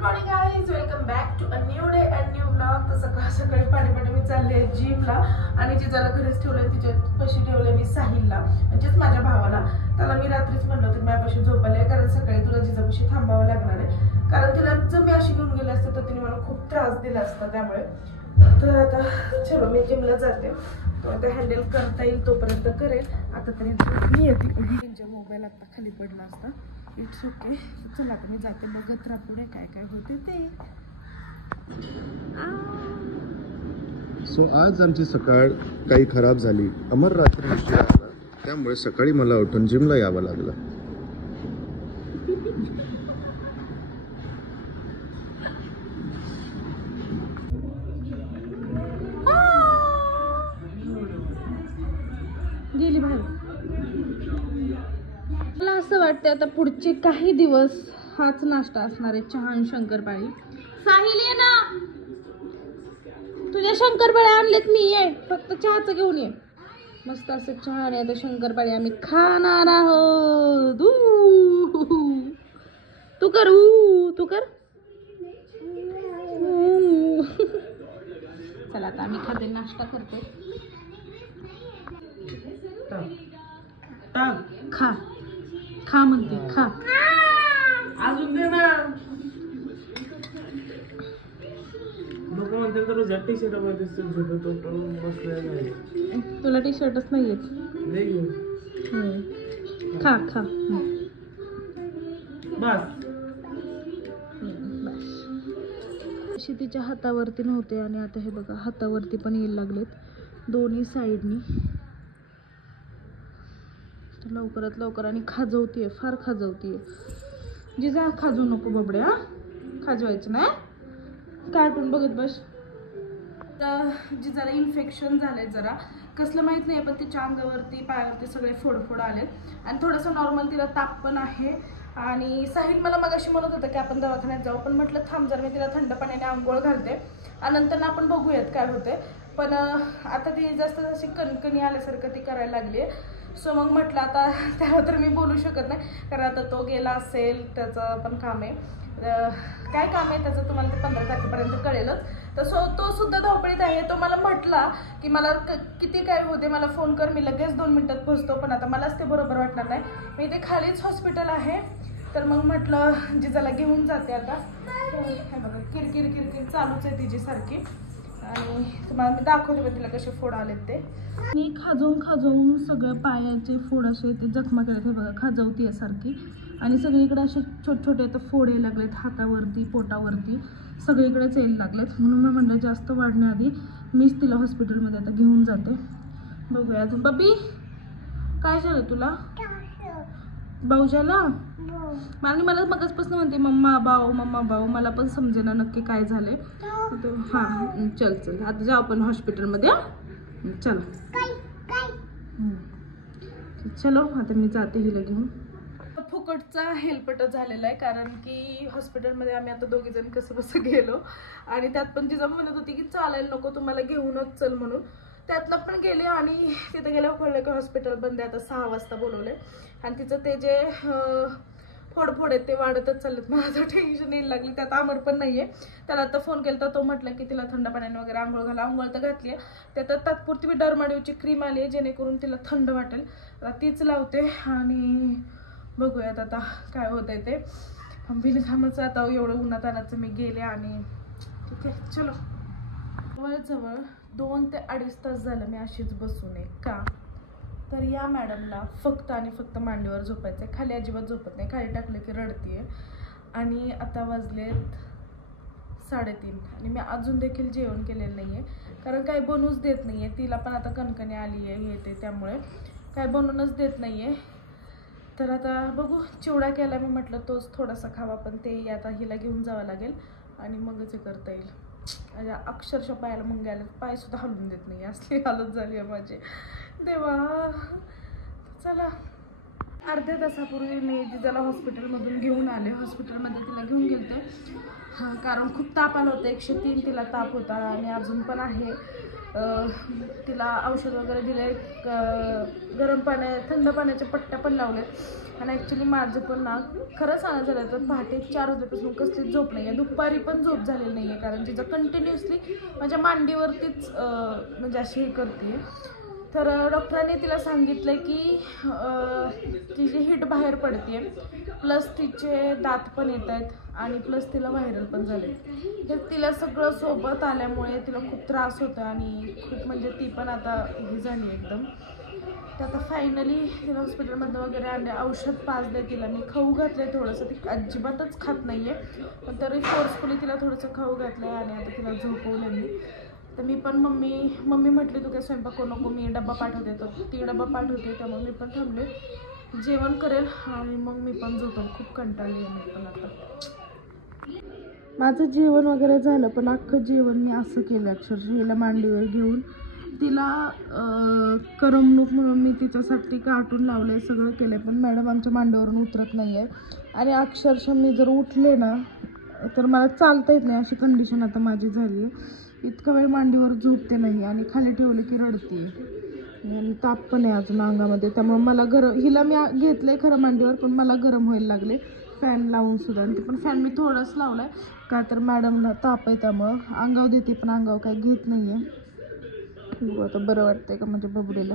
Morning guys, welcome back to a new day and new blog. तर सकाळी पाणी मी चालले जिमला आणि जिजाला घरीच ठेवलंय. तिच्या पशी ठेवलंय मी साहिलला, म्हणजेच माझ्या भावाला. त्याला मी रात्रीच म्हणलं होतं माझ्यापाशी झोपायला, कारण सकाळी तुला जिजापाशी थांबावं लागणार आहे. कारण तिला जर मी अशी घेऊन गेले असते तर तिने मला खूप त्रास दिला असता. त्यामुळे तर आता चलो मी जिमला जाते. तो आता हँडल करता येईल तोपर्यंत करेल. आता तरी मी येते. त्यांच्या मोबाईल आता खाली पडला असता. It's okay. चला आता मी जाते, बघत राहा पुढे काय काय होते ते. सो आज आमची सकाळ काही खराब झाली. अमर रात्री उशिरा आला, त्यामुळे सकाळी मला उठून जिमला यावं लागलं. गेली बाहेर. मला असं वाटतं आता पुढचे काही दिवस हाच नाश्ता असणार आहे, चहा आणि शंकरपाळी. साहिल ये ना, तुझ्या शंकरपाळ्या आणलेत मी, ये फक्त चहाचं घेऊन ये. मस्त असं चहा आणि आता शंकरपाळी आम्ही खाणार आहोत. तू कर, तू कर. चला आता आम्ही खाते, नाश्ता करते. खा खा म्हणते, खा अजून दे ना. लोक म्हणते तर टी शर्ट मध्ये झोपतो बसलेला आहे. तुला टी शर्टच नाही येत. खा खा बस. अशी तिच्या हातावरती नव्हते आणि आता हे बघा हातावरती पण यायला लागलेत दोन्ही साईडनी. लवकरात लवकर आणि खाजवतीये, फार खाजवतीये. जिजा खाजू नको बबडे, हा खाजवायचं नाही. कार्टून बघत बस. तर जिजाला इन्फेक्शन झालंय जरा, कसलं माहित नाही, पण तिच्या अंगावरती पायावरती सगळे फोडफोड आलेत आणि थोडंसं नॉर्मल तिला ताप पण आहे. आणि साहिल मला मगाशी म्हणत होतं की आपण दवाखान्यात जाऊ, पण म्हटलं थांब जर मी तिला थंड पाण्याने आंघोळ घालते आणि नंतर आपण बघूयात काय होते. पण आता ती जास्त जशी कणकणी आल्यासारखं ती करायला लागली आहे. सो मग म्हटलं आता त्यावर तर मी बोलू शकत नाही, कारण आता तो गेला असेल, त्याचं पण काम आहे. काय काम आहे त्याचं तुम्हाला ते 15 तारखेपर्यंत कळेलच. तर तो सुद्धा धावपळीत आहे. तो मला म्हटला की मला किती काय होते मला फोन कर, मी लगेच 2 मिनिटात पोहोचतो. पण आता मलाच ते बरोबर वाटणार नाही. मी ते खालीच हॉस्पिटल आहे, तर मग म्हटलं जिजाला घेऊन जाते आता. हे बघा किरकिर किरकिर चालूच आहे तिची सारखी. आणि तुम्हाला मी दाखवते बघ तिला कसे फोड आलेत ते. मी खाजवून सगळं पायाचे फोड असे ते जखमा केलेत. हे बघा खाजवती आहे सारखी आणि सगळीकडे असे छोटे आता फोड यायला लागलेत, हातावरती पोटावरती सगळीकडेच यायला लागलेत. म्हणून मी म्हटलं जास्त वाढण्याआधी मीच तिला हॉस्पिटलमध्ये आता घेऊन जाते. बघूया. बबी काय झालं तुला? भाऊजाला आणि मला मगाचपासून म्हणते मम्मा भाऊ. मला पण समजेना नक्की काय झाले. हां चल आता जाऊ आपण हॉस्पिटलमध्ये. चलो चलो आता मी जाते हिला घेऊन. फुकटचा हेल्पट झालेला आहे, कारण की हॉस्पिटलमध्ये आम्ही आता दोघी जण कसं गेलो आणि त्यात पण जिजा म्हणत होती की चालायला नको तुम्हाला घेऊनच चल म्हणून. त्यातलं पण गेले आणि तिथं गेल्यावर कळलं की हॉस्पिटल बंद आहे. आता 6 वाजता बोलवले आणि तिचं ते जे फोड आहेत ते वाढतच चाललेत. मला तर टेन्शन यायला लागली. त्यात अमर पण नाहीये. त्याला आता फोन केला तर तो म्हटलं की तिला थंड पाण्याने वगैरे आंघोळ घाला. आंघोळ तर घातली आहे. त्यात तात्पुरती डरमाडीवची क्रीम आली आहे जेणेकरून तिला थंड वाटेल. तीच लावते आणि बघूयात आता काय होत आहे ते. बिनकामाचं आता एवढं उन्हातानाचं मी गेले आणि ठीक आहे चलो. जवळ 2 ते 2.5 तास झालं मी अशीच बसून आहे. का तर या मॅडमला फक्त आणि फक्त मांडीवर झोपायचं आहे, खाली अजिबात झोपत नाही. खाली टाकलं की रडतीये. आणि आता वाजलेत 3:30 आणि मी अजून देखील जेवण केलेलं नाही आहे, कारण काही बनवूच देत नाही आहे. तिला पण आता कणकणी आली आहे हे ते, त्यामुळे काय बनवूनच देत नाही आहे. तर आता बघू. चिवडा केला मी, म्हटलं तोच थोडासा खावा, पण ते आता हिला घेऊन जावं लागेल आणि मगच हे करता येईल. अक्षरशः पायाला मुंग्या आल्या, पाय सुद्धा हलवून देत नाही, असली हालत झाली आहे माझी. देवा चला. अर्ध्या तासापूर्वी मी जिजाला हॉस्पिटलमधून घेऊन आले. हॉस्पिटलमध्ये तिला घेऊन गेलते. हां, कारण खूप ताप आला होता. 103 तिला ताप होता आणि अजून पण आहे. तिला औषध वगैरे दिले, थंड पाण्याच्या पट्ट्या पण लावल्यात. आणि ॲक्च्युली माझं पण ना खरं सांगायचं झालं तर पहाटे 4 वाजल्यापासून कसलीच झोप नाही आहे, दुपारी पण झोप झालेली नाही आहे, कारण तिचं कंटिन्युअसली माझ्या मांडीवरतीच म्हणजे अशी हे करते. तर डॉक्टरांनी तिला सांगितलं की तिची हीट बाहेर पडते, प्लस तिचे दात पण येत आहेत आणि प्लस तिला व्हायरल पण झाले. तर तिला सगळं सोबत आल्यामुळे तिला खूप त्रास होतो आणि खूप म्हणजे ती पण आता ही झाली एकदम. तर आता फायनली तिला हॉस्पिटलमधनं वगैरे आणले, औषध पाजले तिला, मी खाऊ घातले थोडंसं, ती अजिबातच खात नाही आहे, पण तरी फोर्सफुली तिला थोडंसं खाऊ घातलं आहे आणि आता तिला झोपवलं मी. तर मी पण मम्मी म्हटली तू काय स्वयंपाक करू नको, मी डबा पाठवते, तर ती डबा पाठवते, त्यामुळे मी पण थांबले, जेवण करेल आणि मग मी पण झोपेल. खूप कंटाळली आहे मी पण आता. माझं जेवण वगैरे झालं, पण अख्खं जेवण मी असं केलं अक्षरशः हिला मांडीवर घेऊन. तिला करमणूक म्हणून मी तिच्यासाठी कार्टून लावले, सगळं केलं, पण मॅडम आमच्या मांडीवरून उतरत नाही आहे. आणि अक्षरशः मी जर उठले ना तर मला चालता येत नाही, अशी कंडिशन आता माझी झाली आहे. इतका वेळ मांडीवर झोपते नाही आणि खाली ठेवलं की रडते आणि ताप पण आहे अजून अंगामध्ये, त्यामुळे मला हिला मी घेतलं आहे खरं मांडीवर, पण मला गरम व्हायला लागले फॅन लावून सुद्धा. आणि ते पण फॅन मी थोडंच लावला आहे का तर मॅडमला ताप आहे, त्यामुळं अंगावर देते पण अंगावर काही घेत नाही आहे. आता बरं वाटतंय का म्हणजे बबडीला.